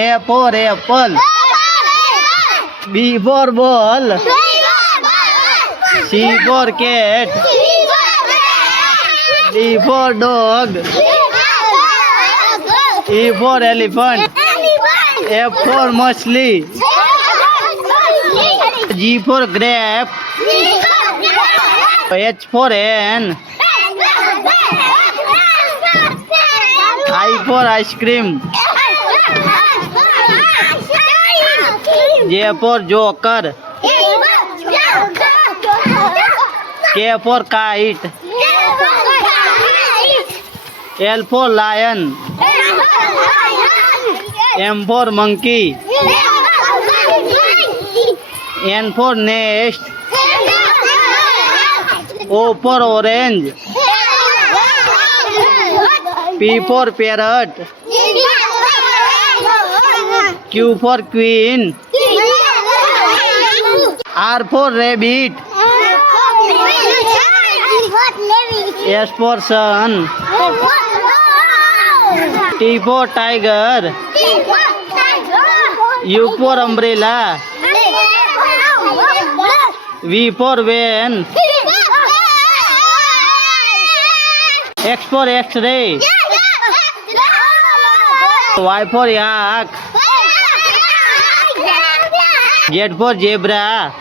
A for apple. B for ball. C for cat. D for dog. E for elephant. F for machli. G for grape. H for hen. I for ice cream. J for joker. K for kite. L for lion. M for monkey. N for nest. O for orange. P for parrot. Q for queen. R for rabbit. S for sun. T for tiger. U for umbrella. V for van. X for X-ray. Y for yak. Z for zebra.